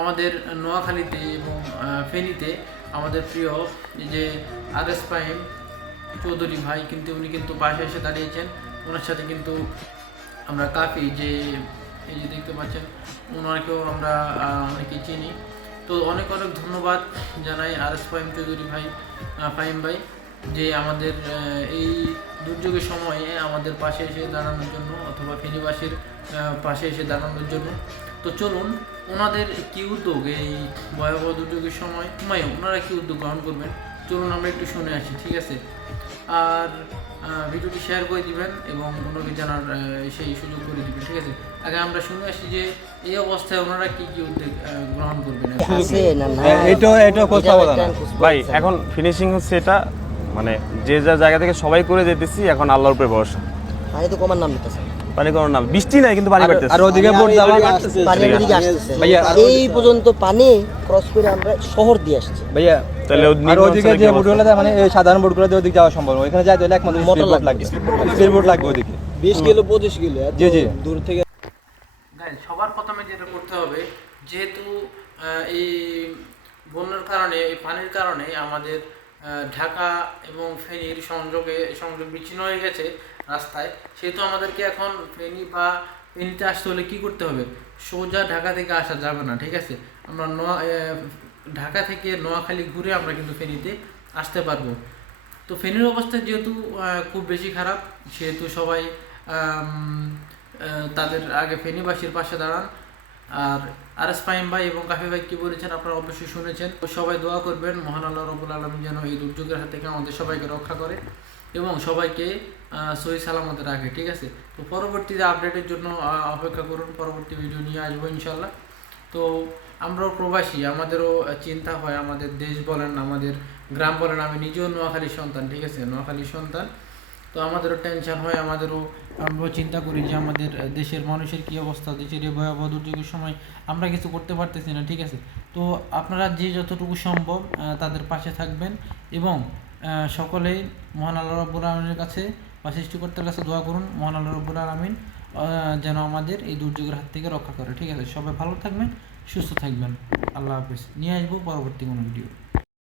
আমাদের নোয়াখালীতে এবং ফেনীতে আমাদের প্রিয় যে এস পাইম চৌধুরী ভাই কিন্তু উনি কিন্তু পাশে এসে দাঁড়িয়েছেন। ওনার সাথে কিন্তু আমরা কাফি যে, এই যে দেখতে পাচ্ছেন, ওনাকেও আমরা অনেকে চিনি। তো অনেক অনেক ধন্যবাদ জানাই আর এস ফাইম চৌধুরী ভাই ফাহিম ভাই, যে আমাদের এই দুর্যোগের সময়ে আমাদের পাশে এসে দাঁড়ানোর জন্য অথবা ফেনীবাসীর পাশে এসে দাঁড়ানোর জন্য। তো চলুন ওনাদের কি উদ্যোগ এই ভয়াবহ দুর্যোগের সময়? সময়ে ওনারা কি উদ্যোগ গ্রহণ করবেন? চলুন আমরা একটু শুনে আসি ঠিক আছে? আর ভিডিওটি শেয়ার করে দিবেন এবং অন্যকে জানার সেই সুযোগ করে দিবেন ঠিক আছে? আগে আমরা শুনে আসি যে এই অবস্থায় ওনারা কি কি উদ্যোগ গ্রহণ করবেন? এটা পাবো একটা না। ভাই এখন ফিনিশিং হচ্ছে এটা মানে যে যা জায়গা থেকে সবাই করে যেতেছি এখন আল্লাহর উপরে ভরসা। পানি তো কমার নাম নিতেছে। পানি কোনো না বৃষ্টি নাই কিন্তু পানি আর ওদিকে পানি। ওদিকে আসতেছে। ভাইয়া, এই পর্যন্ত পানি ক্রস করে আমরা শহর দিয়ে আসছি। ভাইয়া তাহলে আর ওদিকে যে? বোটগুলো মানে সাধারণ বোটগুলো দিয়ে ওদিকে যাওয়া সম্ভব নয়। ওইখানে যাইতে হলে একমাত্র মোটর লাগবে। স্পিড বোট লাগবে ওদিকে। বিশ কিলো পঁচিশ কিলো জি, জি। দূর থেকে সবার প্রথমে যেটা করতে হবে যেহেতু এই বন্যার কারণে এই পানির কারণে আমাদের ঢাকা এবং ফেনীর সংযোগে, সংযোগ বিচ্ছিন্ন হয়ে গেছে রাস্তায়, সেহেতু আমাদেরকে এখন ফেনী বা ফেনীতে আসতে হলে কী করতে হবে? সোজা ঢাকা থেকে আসা যাবে না, ঠিক আছে? আমরা নোয়া ঢাকা থেকে নোয়াখালী ঘুরে আমরা কিন্তু ফেনীতে আসতে পারব। তো ফেনীর অবস্থা যেহেতু খুব বেশি খারাপ, সেহেতু সবাই তাদের আগে ফেনীবাসীর পাশে দাঁড়ান। আর আর এস ফাহিম ভাই এবং কাফি ভাই কি বলেছেন আপনারা অবশ্যই শুনেছেন। সবাই দোয়া করবেন, মহান আল্লাহ রবুল আলম যেন এই দুর্যোগের হাত থেকে আমাদের সবাইকে রক্ষা করে এবং সবাইকে সহি সালামতে রাখে ঠিক আছে? তো পরবর্তীতে আপডেটের জন্য অপেক্ষা করুন, পরবর্তী ভিডিও নিয়ে আসব ইনশাল্লাহ তো আমরাও প্রবাসী, আমাদেরও চিন্তা হয়, আমাদের দেশ বলেন, আমাদের গ্রাম বলেন, আমি নিজেও নোয়াখালীর সন্তান, ঠিক আছে? নোয়াখালীর সন্তান। তো আমাদেরও টেনশন হয়, আমাদেরও আমরাও চিন্তা করি যে আমাদের দেশের মানুষের কী অবস্থা, দেশের এই ভয়াবহ দুর্যোগের সময় আমরা কিছু করতে পারতেছি না, ঠিক আছে? তো আপনারা যে যতটুকু সম্ভব তাদের পাশে থাকবেন এবং সকলেই মহান আল্লাহ রব্বুল আলমিনের কাছে বা সৃষ্টিকর্তার কাছে দোয়া করুন, মহান আল্লাহ রব্বুল আলমিন যেন আমাদের এই দুর্যোগের হাত থেকে রক্ষা করে, ঠিক আছে? সবাই ভালো থাকবেন, সুস্থ থাকবেন। আল্লাহ হাফিজ। নিয়ে আসব পরবর্তী কোনো ভিডিও